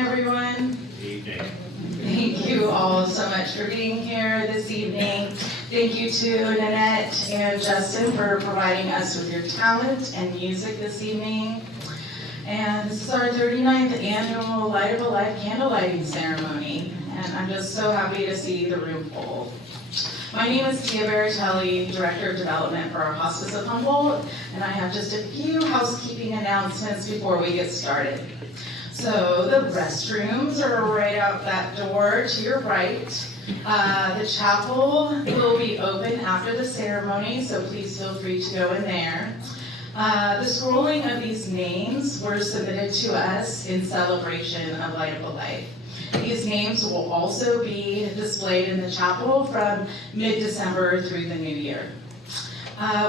evening, everyone. Evening. Thank you all so much for being here this evening. Thank you to Nanette and Justin for providing us with your talent and music this evening. And this is our 39th annual Light of a Life candle lighting ceremony, and I'm just so happy to see the room full. My name is Baratelle, Director of Development for our Hospice of Humboldt, and I have just a few housekeeping announcements before we get started. So the restrooms are right out that door to your right. The chapel will be open after the ceremony, so please feel free to go in there. The scrolling of these names were submitted to us in celebration of Light of a Life. These names will also be displayed in the chapel from mid-December through the new year.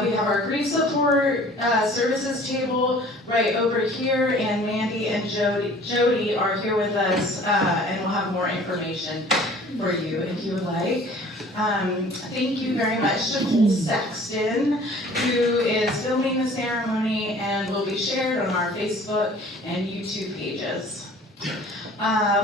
We have our grief support services table right over here, and Mandy and Jody are here with us, and we'll have more information for you if you would like. Thank you very much to Cole Sexton, who is filming the ceremony and will be shared on our Facebook and YouTube pages.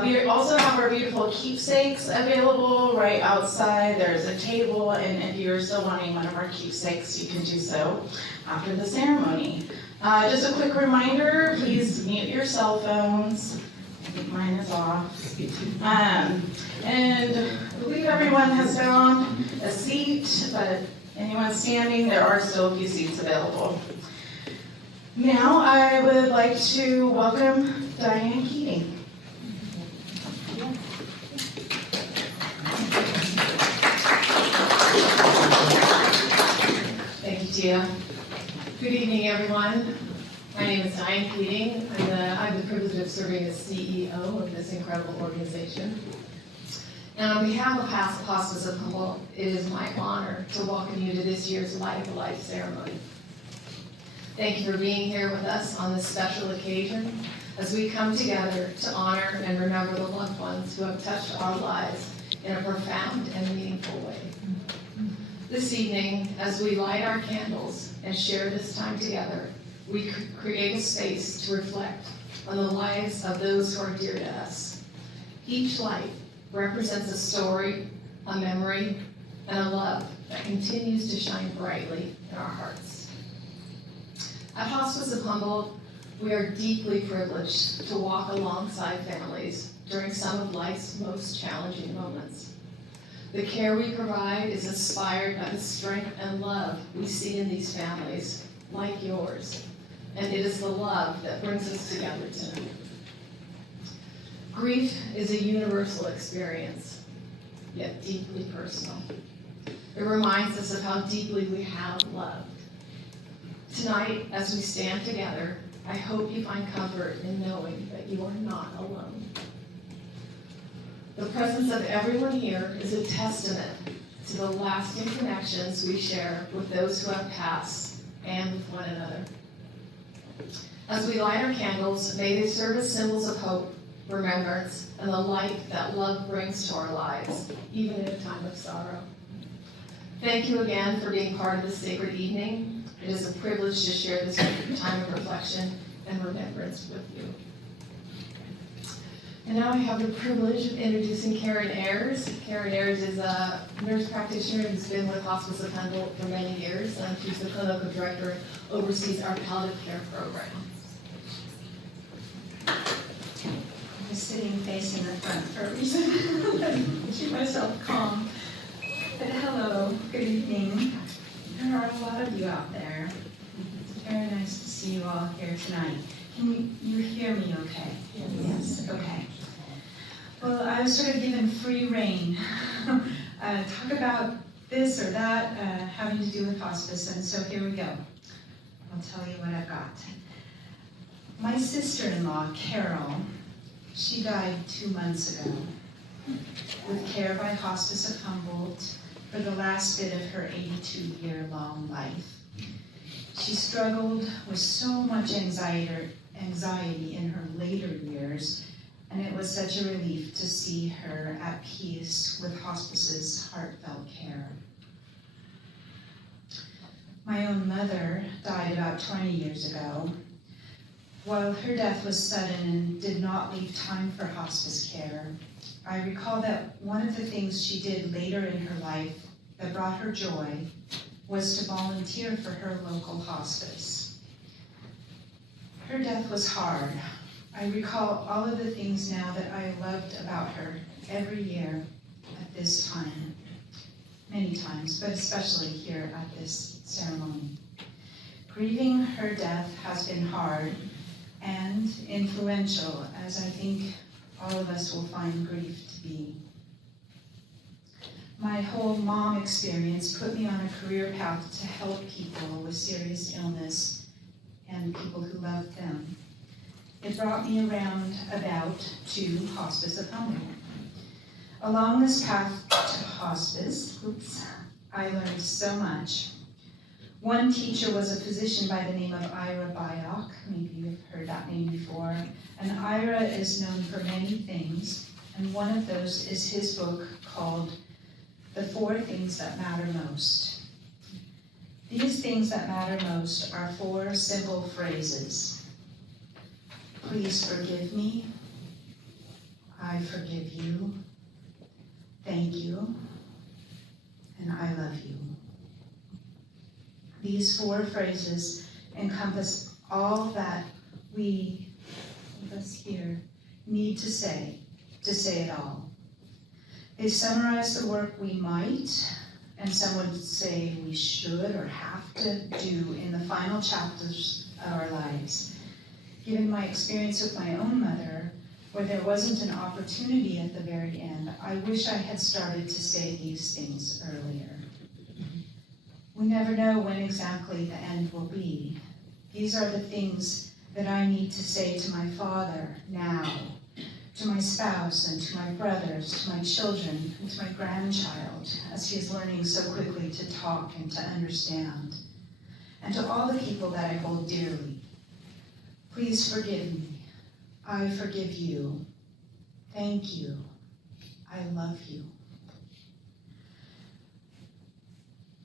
We also have our beautiful keepsakes available right outside. There's a table, and if you're still wanting one of our keepsakes, you can do so after the ceremony. Just a quick reminder, please mute your cell phones. I think mine is off. And I believe everyone has found a seat, but anyone standing, there are still a few seats available. Now I would like to welcome Dianne Keating. Thank you, Tia. Good evening, everyone. My name is Dianne Keating. I have the privilege of serving as CEO of this incredible organization. And on behalf of Hospice of Humboldt, it is my honor to welcome you to this year's Light of a Life ceremony. Thank you for being here with us on this special occasion as we come together to honor and remember the loved ones who have touched our lives in a profound and meaningful way. This evening, as we light our candles and share this time together, we create a space to reflect on the lives of those who are dear to us. Each light represents a story, a memory, and a love that continues to shine brightly in our hearts. At Hospice of Humboldt, we are deeply privileged to walk alongside families during some of life's most challenging moments. The care we provide is inspired by the strength and love we see in these families, like yours, and it is the love that brings us together tonight. Grief is a universal experience, yet deeply personal. It reminds us of how deeply we have loved. Tonight, as we stand together, I hope you find comfort in knowing that you are not alone. The presence of everyone here is a testament to the lasting connections we share with those who have passed and with one another. As we light our candles, may they serve as symbols of hope, remembrance, and the light that love brings to our lives, even in a time of sorrow. Thank you again for being part of this sacred evening. It is a privilege to share this time of reflection and remembrance with you. And now I have the privilege of introducing Karen Ayers. Karen Ayers is a nurse practitioner who's been with Hospice of Humboldt for many years, and she's the clinical director and oversees our palliative care program. I'm just sitting facing the front for a reason. Keep myself calm. But hello, good evening. There are a lot of you out there. It's very nice to see you all here tonight. Can you hear me okay? Yes. Okay. Well, I was sort of given free rein. Talk about this or that having to do with hospice, and so here we go. I'll tell you what I've got. My sister-in-law, Carol, she died 2 months ago with care by Hospice of Humboldt for the last bit of her 82-year-long life. She struggled with so much anxiety in her later years, and it was such a relief to see her at peace with hospice's heartfelt care. My own mother died about 20 years ago. While her death was sudden and did not leave time for hospice care, I recall that one of the things she did later in her life that brought her joy was to volunteer for her local hospice. Her death was hard. I recall all of the things now that I loved about her every year at this time, many times, but especially here at this ceremony. Grieving her death has been hard and influential, as I think all of us will find grief to be. My whole mom experience put me on a career path to help people with serious illness and people who loved them. It brought me around about to Hospice of Humboldt. Along this path to hospice, I learned so much. One teacher was a physician by the name of Ira Byock. Maybe you've heard that name before. And Ira is known for many things, and one of those is his book called The 4 Things That Matter Most. These things that matter most are 4 simple phrases. Please forgive me. I forgive you. Thank you. And I love you. These 4 phrases encompass all that we, us here, need to say it all. They summarize the work we might, and some would say we should or have to do in the final chapters of our lives. Given my experience with my own mother, where there wasn't an opportunity at the very end, I wish I had started to say these things earlier. We never know when exactly the end will be. These are the things that I need to say to my father now, to my spouse and to my brothers, to my children, and to my grandchild, as he is learning so quickly to talk and to understand, and to all the people that I hold dearly. Please forgive me. I forgive you. Thank you. I love you.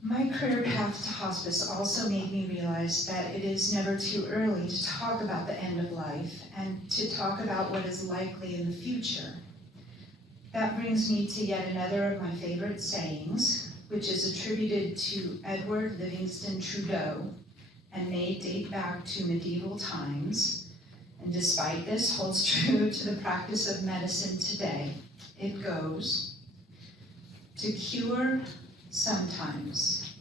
My career path to hospice also made me realize that it is never too early to talk about the end of life and to talk about what is likely in the future. That brings me to yet another of my favorite sayings, which is attributed to Edward Livingston Trudeau and may date back to medieval times, and despite this holds true to the practice of medicine today. It goes, to cure sometimes,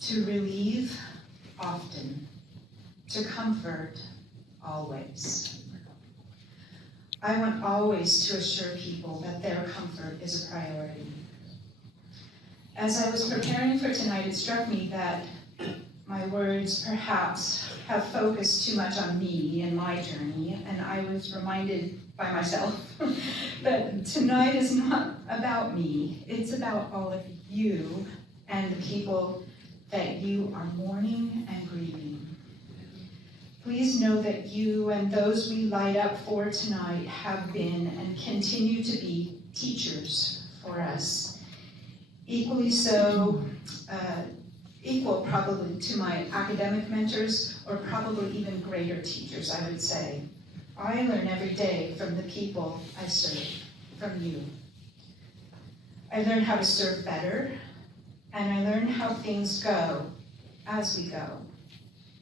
to relieve often, to comfort always. I want always to assure people that their comfort is a priority. As I was preparing for tonight, it struck me that my words perhaps have focused too much on me and my journey, and I was reminded by myself that tonight is not about me. It's about all of you and the people that you are mourning and grieving. Please know that you and those we light up for tonight have been and continue to be teachers for us. Equally so, equal probably to my academic mentors, or probably even greater teachers, I would say. I learn every day from the people I serve, from you. I learn how to serve better, and I learn how things go as we go.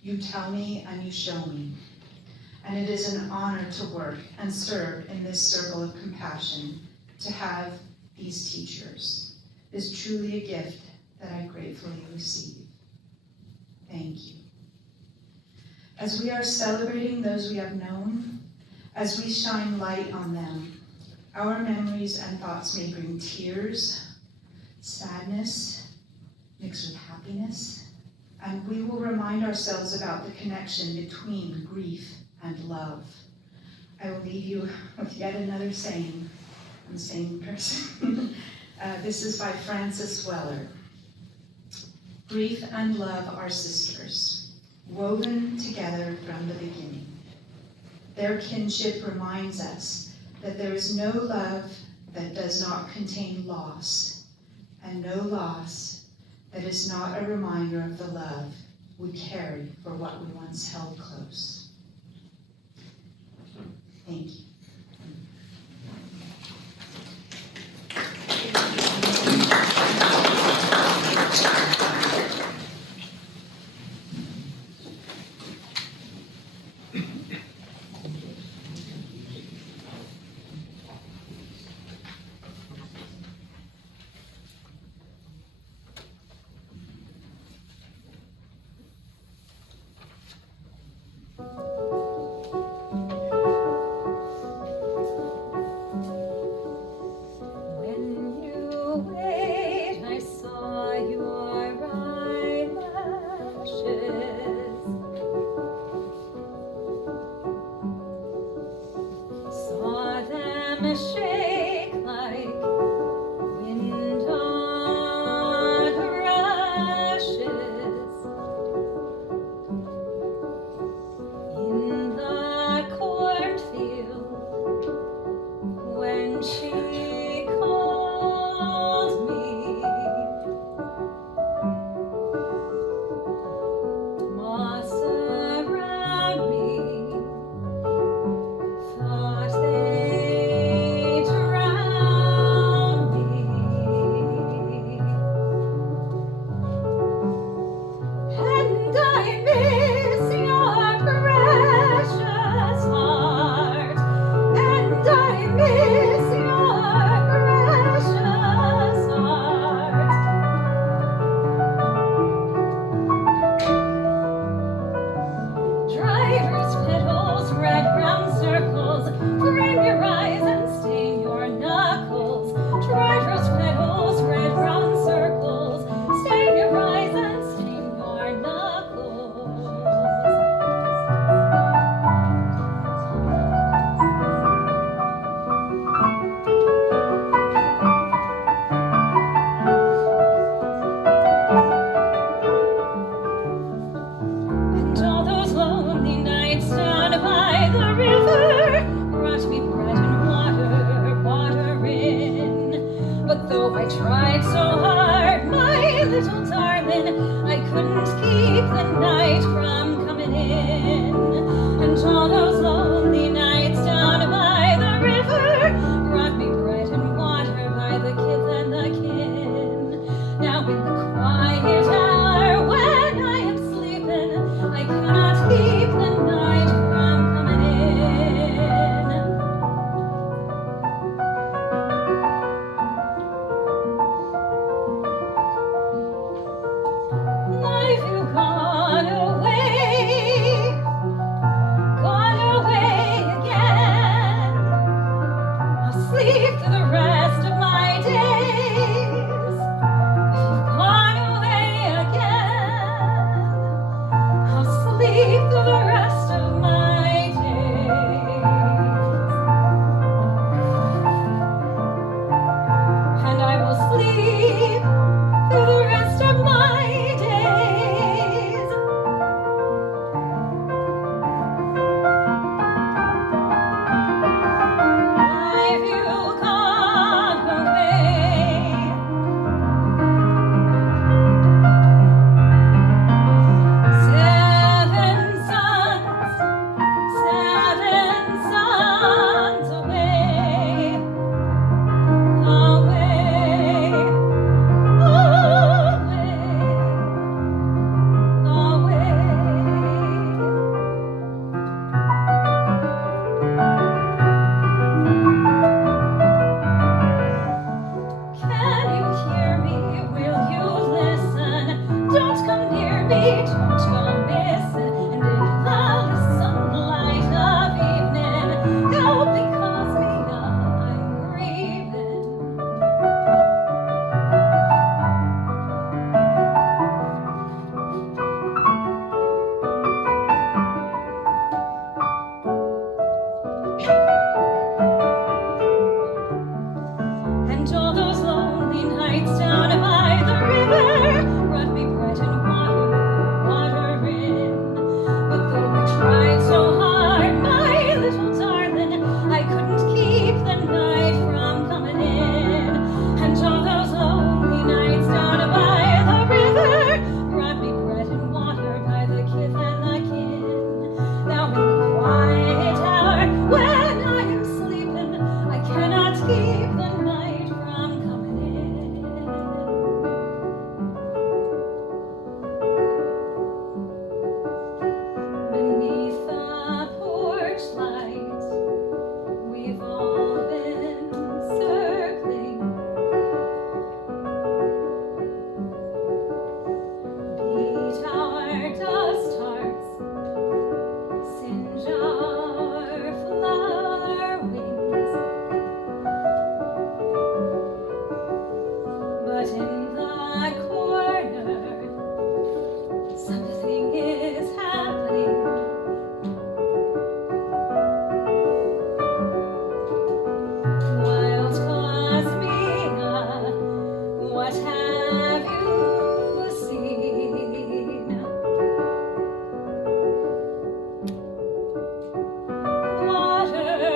You tell me and you show me. And it is an honor to work and serve in this circle of compassion, to have these teachers. It is truly a gift that I gratefully receive. Thank you. As we are celebrating those we have known, as we shine light on them, our memories and thoughts may bring tears, sadness, mixed with happiness, and we will remind ourselves about the connection between grief and love. I will leave you with yet another saying. I'm the same person. This is by Francis Weller. Grief and love are sisters, woven together from the beginning. Their kinship reminds us that there is no love that does not contain loss, and no loss that is not a reminder of the love we carry for what we once held close. and shake like wind on rushes. In the cornfield, when she called me, moss around me thought they'd drown me, and I miss your precious heart, and I miss your precious heart. Driver's pedals, red round circles, frame your eyes and stain your knuckles. Driver's pedals, red round circles, stain your eyes and stain your knuckles. And all those lonely nights down by the river brought me bread and water in. But though I tried so hard, my little darling, I couldn't keep the night from coming in. And all those lonely nights down by the river brought me bread and water by the kith and the kin. Now in the quiet hour when I am sleeping, I cannot keep the night from coming in. Why have you gone away? Gone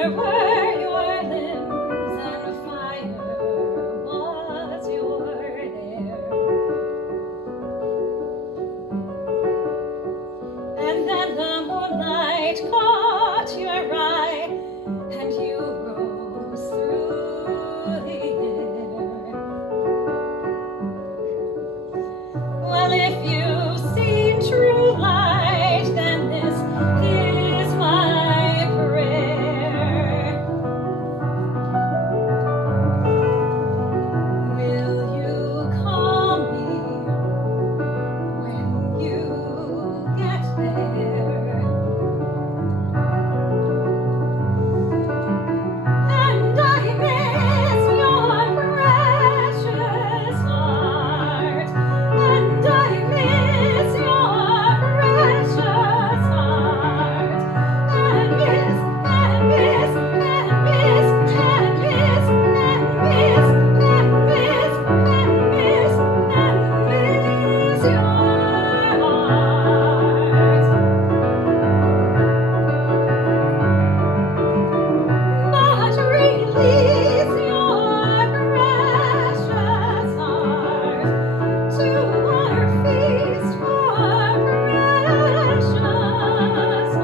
Where were your limbs and fire was your hair? And then the moonlight caught your eye, and you rose through the air. Well, if you've seen true light, then this is my prayer. Will you call me when you get there? And I miss your precious heart. And I miss your precious heart. And miss, and miss, and miss, and miss, and miss, and miss, and miss, and miss your heart. But release your precious heart to our feast for precious hearts.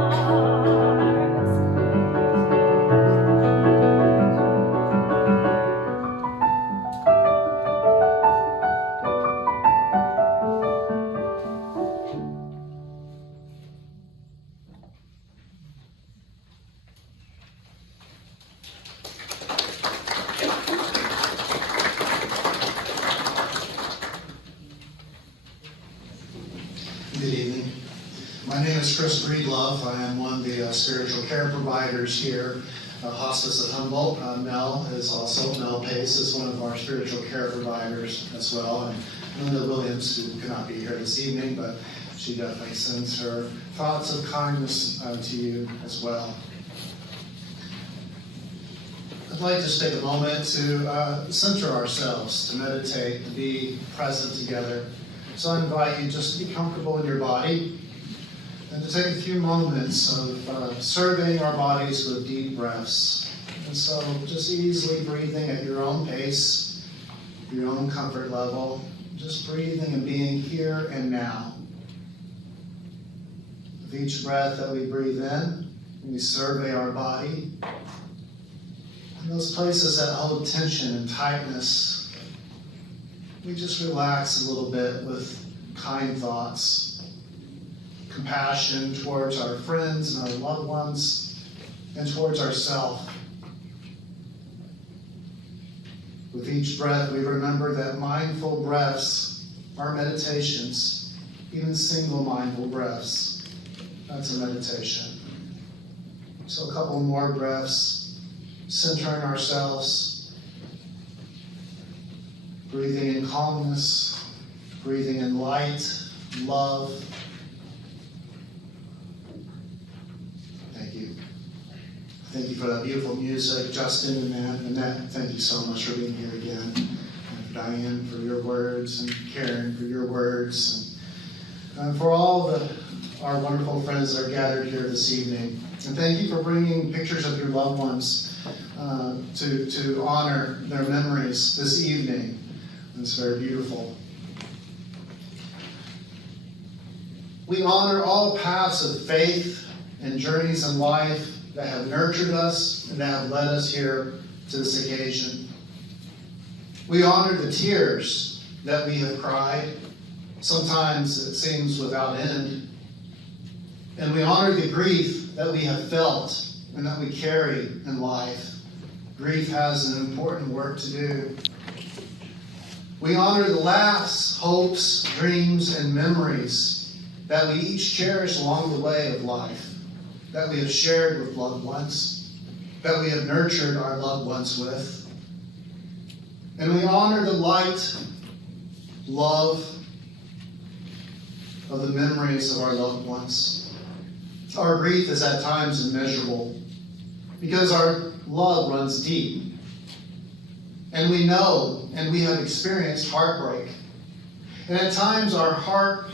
Good evening. My name is Breedlove. I am one of the spiritual care providers here at Hospice of Humboldt. Mel Pace is one of our spiritual care providers as well. And Linda Williams, who cannot be here this evening, but she definitely sends her thoughts of kindness to you as well. I'd like to just take a moment to center ourselves, to meditate, to be present together. So I invite you just to be comfortable in your body and to take a few moments of surveying our bodies with deep breaths. And so just easily breathing at your own pace, your own comfort level, just breathing and being here and now. With each breath that we breathe in, we survey our body. And those places that hold tension and tightness, we just relax a little bit with kind thoughts, compassion towards our friends and our loved ones, and towards ourselves. With each breath, we remember that mindful breaths are meditations, even single mindful breaths. That's a meditation. So a couple more breaths, centering ourselves, breathing in calmness, breathing in light, love. Thank you. Thank you for that beautiful music. Justin and Nanette, thank you so much for being here again. And for Dianne, for your words, and Karen, for your words, and for all our wonderful friends that are gathered here this evening. And thank you for bringing pictures of your loved ones to honor their memories this evening. It's very beautiful. We honor all paths of faith and journeys in life that have nurtured us and that have led us here to this occasion. We honor the tears that we have cried. Sometimes it seems without end. And we honor the grief that we have felt and that we carry in life. Grief has an important work to do. We honor the laughs, hopes, dreams, and memories that we each cherish along the way of life, that we have shared with loved ones, that we have nurtured our loved ones with. And we honor the light, love of the memories of our loved ones. Our grief is at times immeasurable because our love runs deep. And we know and we have experienced heartbreak. And at times our heartbreak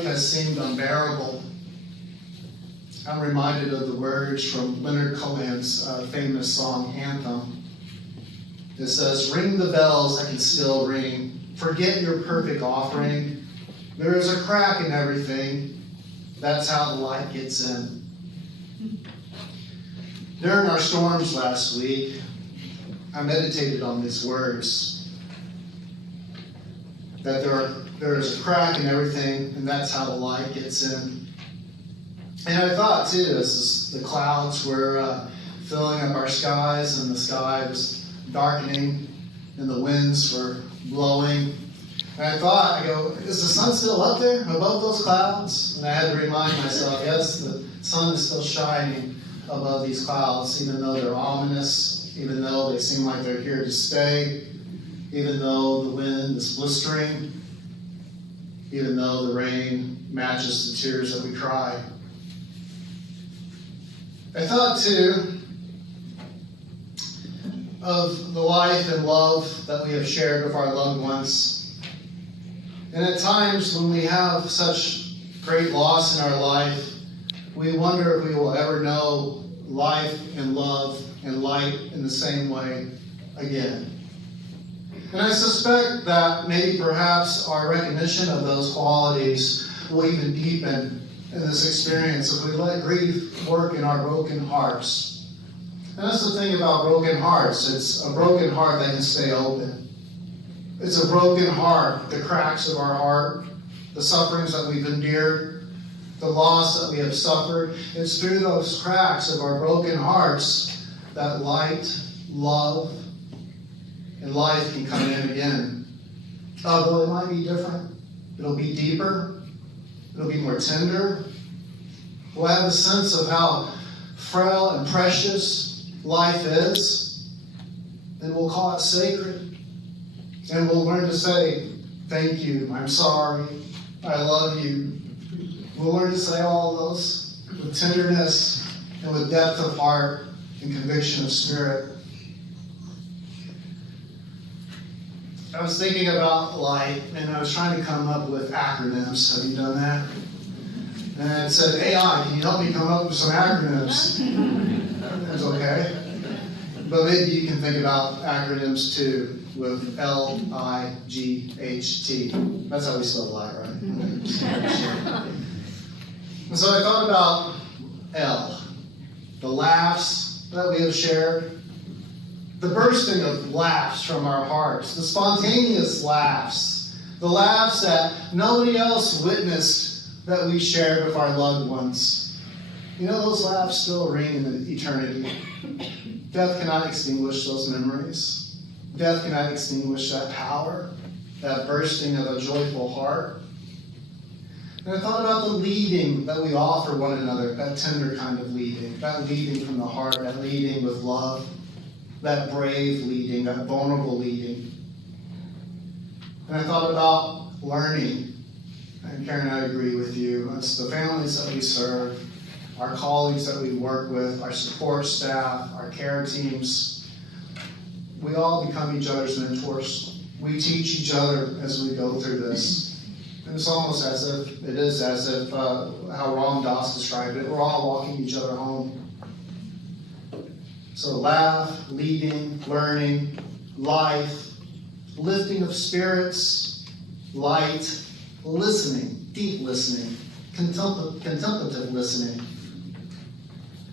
has seemed unbearable. I'm reminded of the words from Leonard Cohen's famous song, Anthem. It says, "Ring the bells that can still ring. Forget your perfect offering. There is a crack in everything. That's how the light gets in." During our storms last week, I meditated on these words. That there is a crack in everything, and that's how the light gets in. And I thought too, as the clouds were filling up our skies, and the sky was darkening, and the winds were blowing. And I go, is the sun still up there above those clouds? And I had to remind myself, yes, the sun is still shining above these clouds, even though they're ominous, even though they seem like they're here to stay, even though the wind is blistering, even though the rain matches the tears that we cry. I thought too of the life and love that we have shared with our loved ones. And at times when we have such great loss in our life, we wonder if we will ever know life and love and light in the same way again. And I suspect that maybe perhaps our recognition of those qualities will even deepen in this experience if we let grief work in our broken hearts. And that's the thing about broken hearts. It's a broken heart that can stay open. It's a broken heart, the cracks of our heart, the sufferings that we've endured, the loss that we have suffered. It's through those cracks of our broken hearts that light, love, and life can come in again. Although it might be different, it'll be deeper, it'll be more tender. We'll have a sense of how frail and precious life is, and we'll call it sacred. And we'll learn to say, thank you, I'm sorry, I love you. We'll learn to say all those with tenderness and with depth of heart and conviction of spirit. I was thinking about light, and I was trying to come up with acronyms. Have you done that? And it said, AI, can you help me come up with some acronyms? That's okay. But maybe you can think about acronyms too, with L-I-G-H-T. That's how we spell light, right? And so I thought about L, the laughs that we have shared, the bursting of laughs from our hearts, the spontaneous laughs, the laughs that nobody else witnessed that we shared with our loved ones. You know, those laughs still ring in eternity. Death cannot extinguish those memories. Death cannot extinguish that power, that bursting of a joyful heart. And I thought about the leading that we offer one another, that tender kind of leading, that leading from the heart, that leading with love, that brave leading, that vulnerable leading. And I thought about learning. And Karen, I agree with you. It's the families that we serve, our colleagues that we work with, our support staff, our care teams. We all become each other's mentors. We teach each other as we go through this. And it's almost as if how Ram Dass described it, we're all walking each other home. So laugh, leading, learning, life, lifting of spirits, light, listening, deep listening, contemplative listening,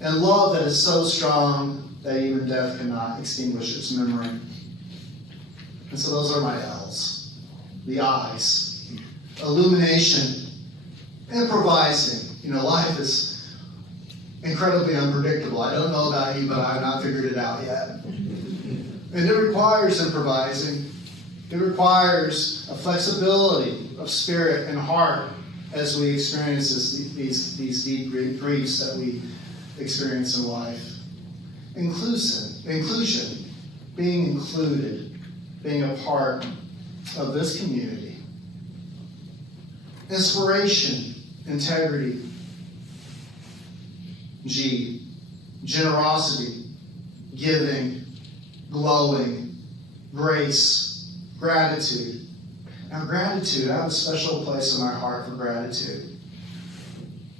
and love that is so strong that even death cannot extinguish its memory. And so those are my L's. The I's. Illumination, improvising. You know, life is incredibly unpredictable. I don't know about you, but I've not figured it out yet. And it requires improvising. It requires a flexibility of spirit and heart as we experience these deep griefs that we experience in life. Inclusion, being included, being a part of this community. Inspiration, integrity. G, generosity, giving, glowing, grace, gratitude. Now gratitude, I have a special place in my heart for gratitude.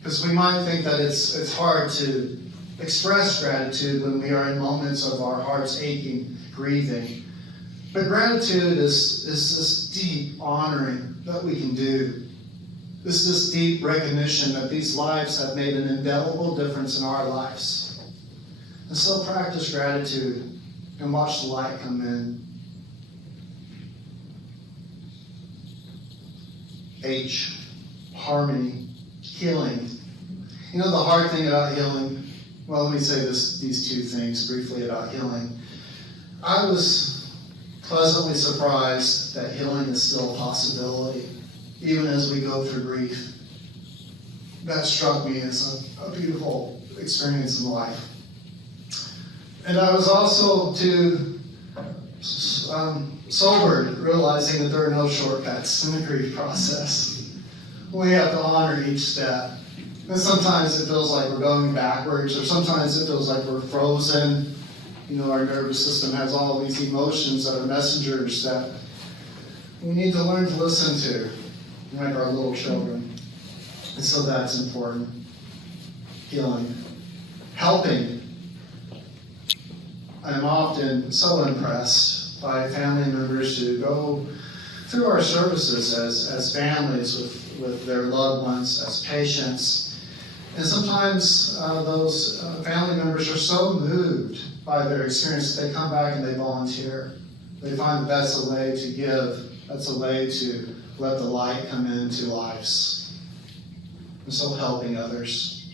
Because we might think that it's hard to express gratitude when we are in moments of our hearts aching, grieving. But gratitude is this deep honoring that we can do. This deep recognition that these lives have made an indelible difference in our lives. And so practice gratitude and watch the light come in. H, harmony, healing. You know the hard thing about healing? Well, let me say these two things briefly about healing. I was pleasantly surprised that healing is still a possibility, even as we go through grief. That struck me as a beautiful experience in life. And I was also too sobered, realizing that there are no shortcuts in the grief process. We have to honor each step. And sometimes it feels like we're going backwards, or sometimes it feels like we're frozen. You know, our nervous system has all these emotions that are messengers that we need to learn to listen to, like our little children. And so that's important. Healing. Helping. I'm often so impressed by family members who go through our services as families with their loved ones, as patients. And sometimes those family members are so moved by their experience that they come back and they volunteer. They find that that's a way to give, that's a way to let the light come into lives. And so helping others.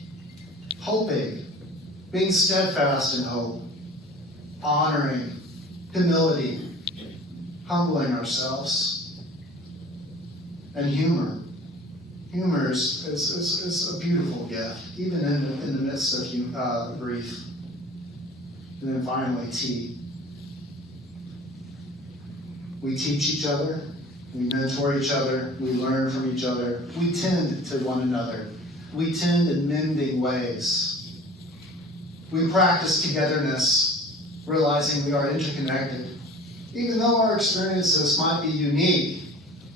Hoping, being steadfast in hope, honoring, humility, humbling ourselves, and humor. Humor is a beautiful gift, even in the midst of grief. And then finally, T. We teach each other, we mentor each other, we learn from each other, we tend to one another, we tend in mending ways. We practice togetherness, realizing we are interconnected. Even though our experiences might be unique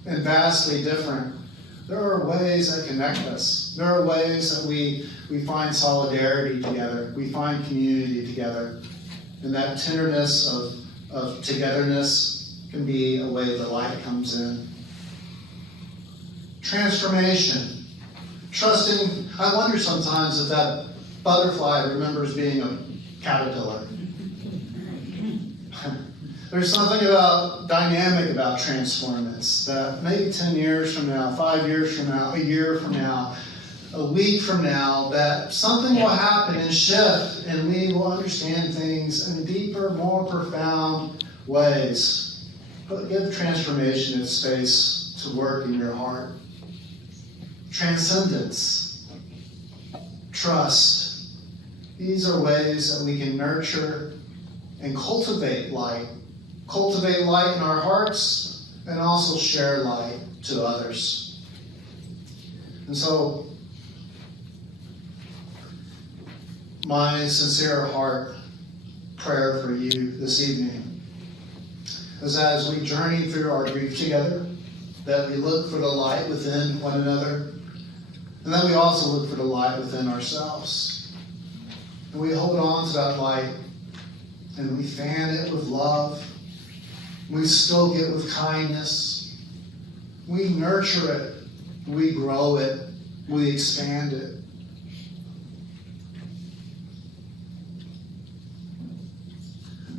and vastly different, there are ways that connect us. There are ways that we find solidarity together, we find community together. And that tenderness of togetherness can be a way the light comes in. Transformation. Trusting, I wonder sometimes if that butterfly remembers being a caterpillar. There's something dynamic about transformance that maybe 10 years from now, 5 years from now, a year from now, a week from now, that something will happen and shift, and we will understand things in deeper, more profound ways. But give transformation its space to work in your heart. Transcendence, trust. These are ways that we can nurture and cultivate light. Cultivate light in our hearts and also share light to others. And so, my sincere heart prayer for you this evening is that as we journey through our grief together, that we look for the light within one another, and that we also look for the light within ourselves. And we hold on to that light, and we fan it with love. We stoke it with kindness. We nurture it. We grow it. We expand it.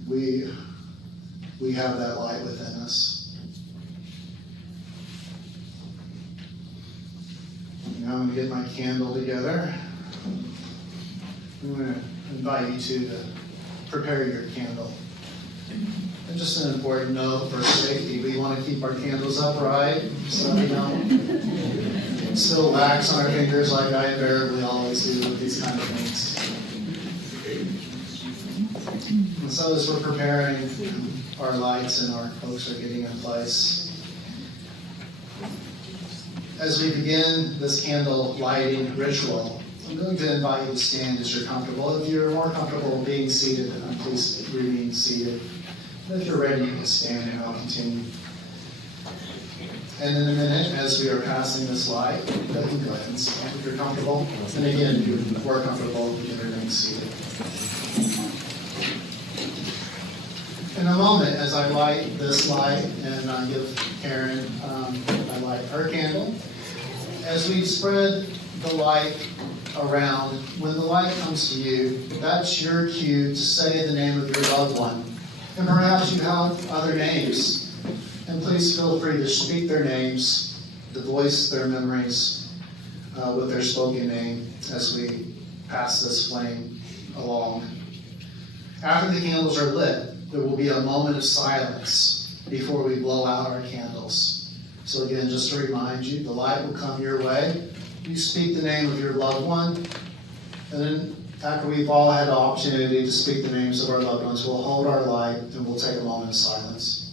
We have that light within us. Now I'm going to get my candle together. I'm going to invite you to prepare your candle. And just an important note for safety, we want to keep our candles upright so we don't spill wax on our fingers like I invariably always do with these kind of things. And so as we're preparing our lights and our folks are getting in place, as we begin this candle lighting ritual, I'm going to invite you to stand as you're comfortable. If you're more comfortable being seated, then please remain seated. And if you're ready, you can stand and I'll continue. And in a minute, as we are passing this light, you can go ahead and stand if you're comfortable. And again, if you are comfortable, you can remain seated. In a moment, as I light this light and I give Karen, I light her candle, as we spread the light around, when the light comes to you, that's your cue to say the name of your loved one. And perhaps you have other names. And please feel free to speak their names, to voice their memories with their spoken name as we pass this flame along. After the candles are lit, there will be a moment of silence before we blow out our candles. So again, just to remind you, the light will come your way. You speak the name of your loved one, and then after we've all had the opportunity to speak the names of our loved ones, we'll hold our light and we'll take a moment of silence.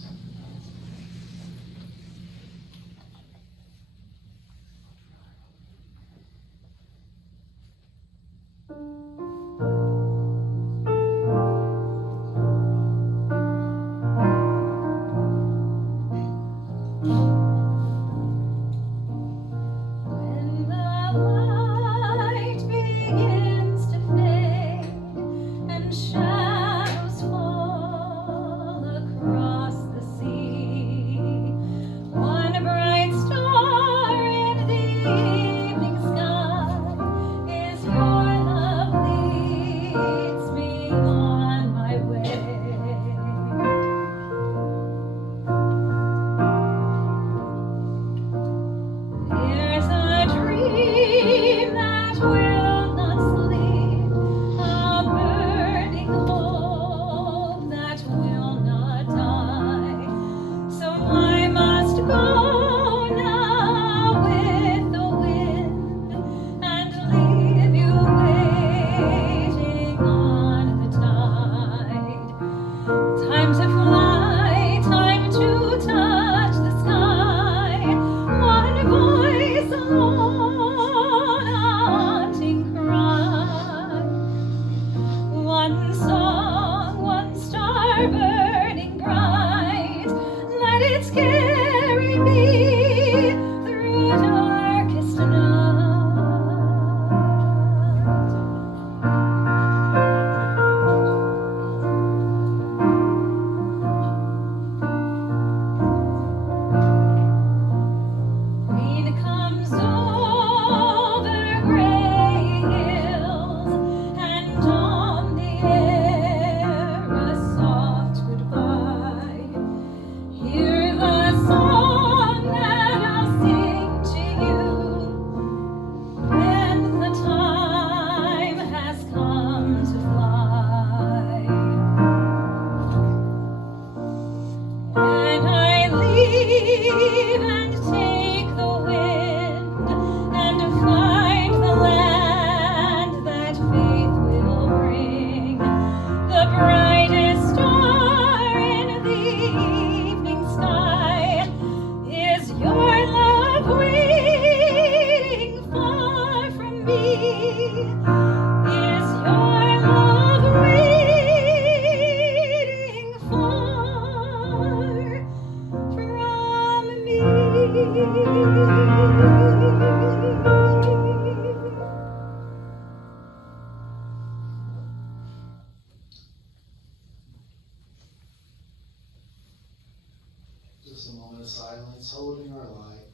Just a moment of silence, holding our light.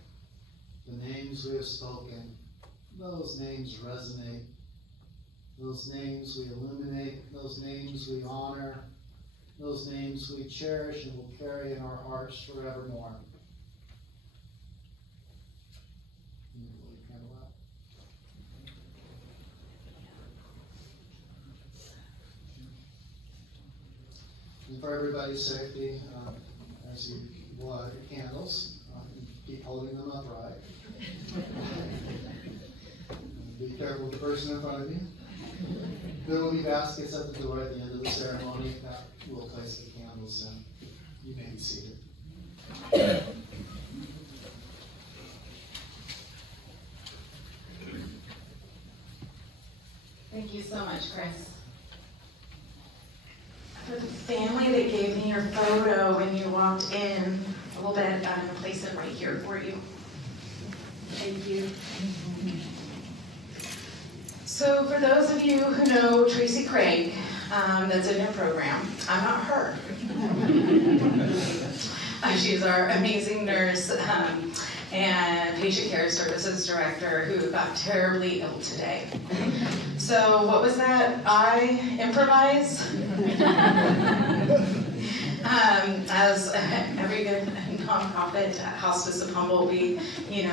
The names we have spoken, those names resonate. Those names we illuminate, those names we honor, those names we cherish and will carry in our hearts forevermore. And for everybody's safety, as you blow out your candles, keep holding them upright. Be careful of the person in front of you. There will be baskets at the door at the end of the ceremony that we'll place the candles in. You may be seated. Thank you so much, Chris. For the family that gave me your photo when you walked in, little bit. I'm going to place it right here for you. Thank you. So for those of you who know Tracy Craig, that's in your program, I'm not her. She's our amazing nurse and patient care services director who got terribly ill today. So what was that? I improvise? As every good nonprofit, Hospice of Humboldt, we,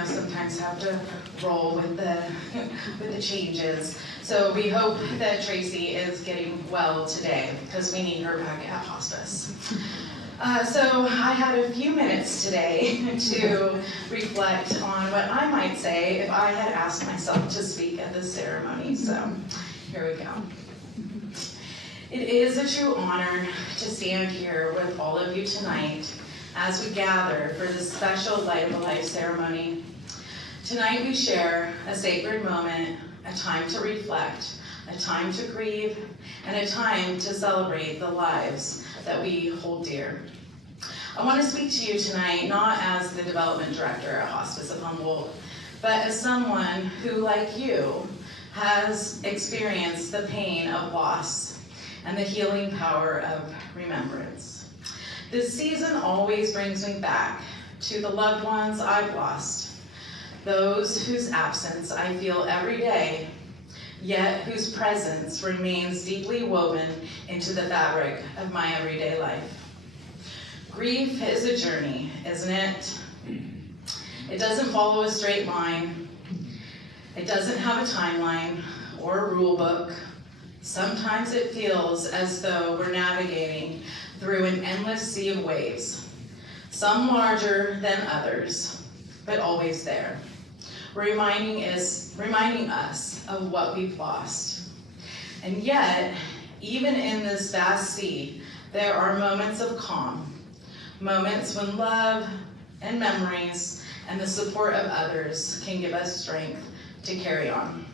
sometimes have to roll with the changes. So we hope that Tracy is getting well today because we need her back at hospice. So I had a few minutes today to reflect on what I might say if I had asked myself to speak at this ceremony. So here we go. It is a true honor to stand here with all of you tonight as we gather for this special Light of a Life ceremony. Tonight we share a sacred moment, a time to reflect, a time to grieve, and a time to celebrate the lives that we hold dear. I want to speak to you tonight not as the development director at Hospice of Humboldt, but as someone who, like you, has experienced the pain of loss and the healing power of remembrance. This season always brings me back to the loved ones I've lost, those whose absence I feel every day, yet whose presence remains deeply woven into the fabric of my everyday life. Grief is a journey, isn't it? It doesn't follow a straight line. It doesn't have a timeline or a rule book. Sometimes it feels as though we're navigating through an endless sea of waves, some larger than others, but always there, reminding us of what we've lost. And yet, even in this vast sea, there are moments of calm, moments when love and memories and the support of others can give us strength to carry on.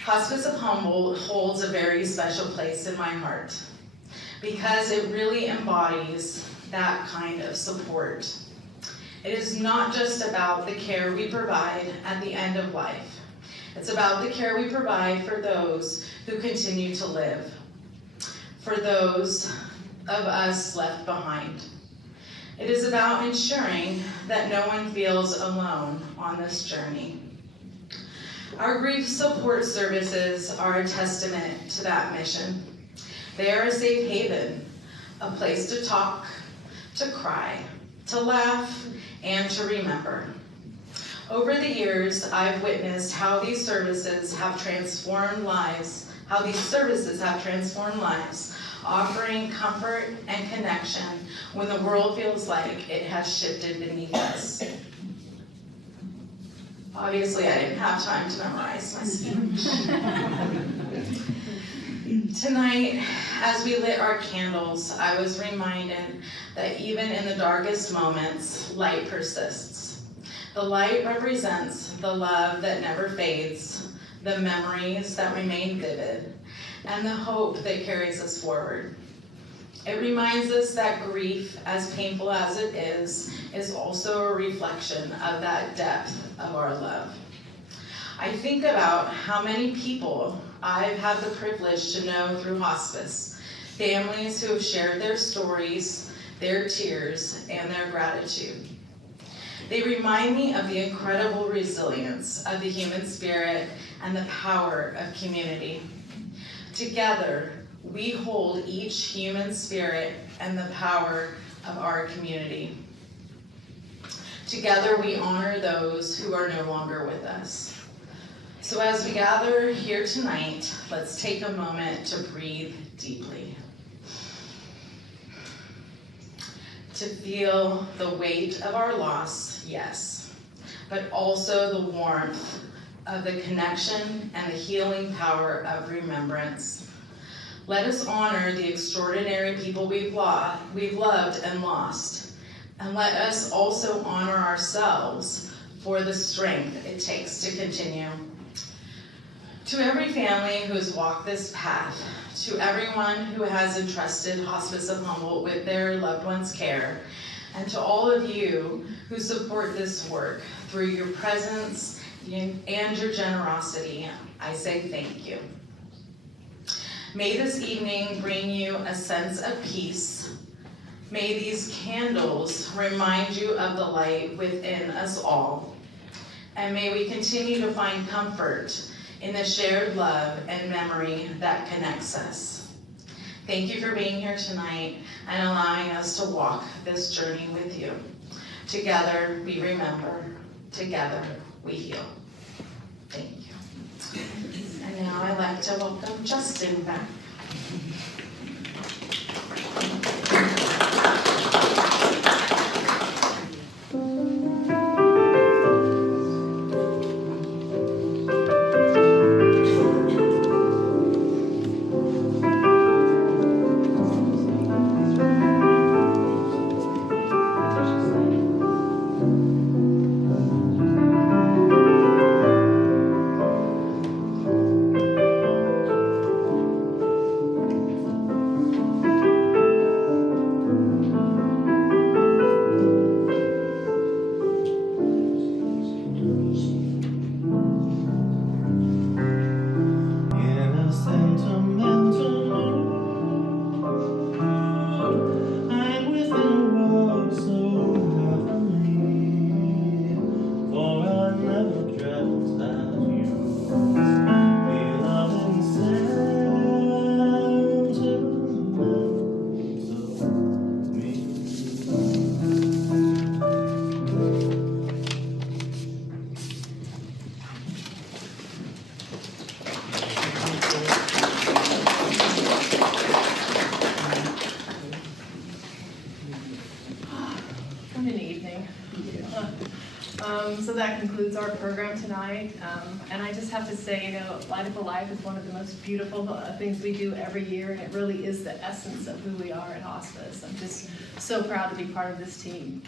Hospice of Humboldt holds a very special place in my heart because it really embodies that kind of support. It is not just about the care we provide at the end of life. It's about the care we provide for those who continue to live, for those of us left behind. It is about ensuring that no one feels alone on this journey. Our grief support services are a testament to that mission. They are a safe haven, a place to talk, to cry, to laugh, and to remember. Over the years, I've witnessed how these services have transformed lives, offering comfort and connection when the world feels like it has shifted beneath us. Obviously, I didn't have time to memorize my speech. Tonight, as we lit our candles, I was reminded that even in the darkest moments, light persists. The light represents the love that never fades, the memories that remain vivid, and the hope that carries us forward. It reminds us that grief, as painful as it is also a reflection of that depth of our love. I think about how many people I've had the privilege to know through hospice, families who have shared their stories, their tears, and their gratitude. They remind me of the incredible resilience of the human spirit and the power of community. Together, we hold each human spirit and the power of our community. Together, we honor those who are no longer with us. So as we gather here tonight, let's take a moment to breathe deeply. To feel the weight of our loss, yes, but also the warmth of the connection and the healing power of remembrance. Let us honor the extraordinary people we've loved and lost, and let us also honor ourselves for the strength it takes to continue. To every family who has walked this path, to everyone who has entrusted Hospice of Humboldt with their loved ones' care, And to all of you who support this work through your presence and your generosity, I say thank you. May this evening bring you a sense of peace. May these candles remind you of the light within us all. And may we continue to find comfort in the shared love and memory that connects us. Thank you for being here tonight and allowing us to walk this journey with you. Together we remember, together we heal. Thank you. And now I'd like to welcome Justin back. So that concludes our program tonight. And I just have to say, Light Up a Life is one of the most beautiful things we do every year, and it really is the essence of who we are in hospice. I'm just so proud to be part of this team.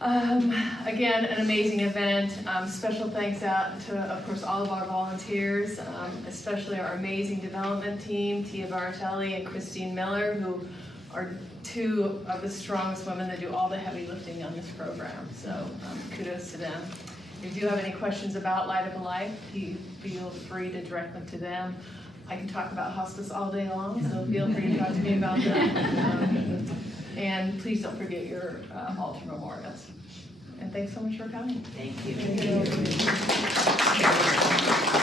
Again, an amazing event. Special thanks out to, of course, all of our volunteers, especially our amazing development team, Tia Baratelle and Christine Miller, who are two of the strongest women that do all the heavy lifting on this program. So kudos to them. If you do have any questions about Light Up a Life, you feel free to direct them to them. I can talk about hospice all day long, so feel free to talk to me about that. And please don't forget your altar memorials. And thanks so much for coming. Thank you. Thank you.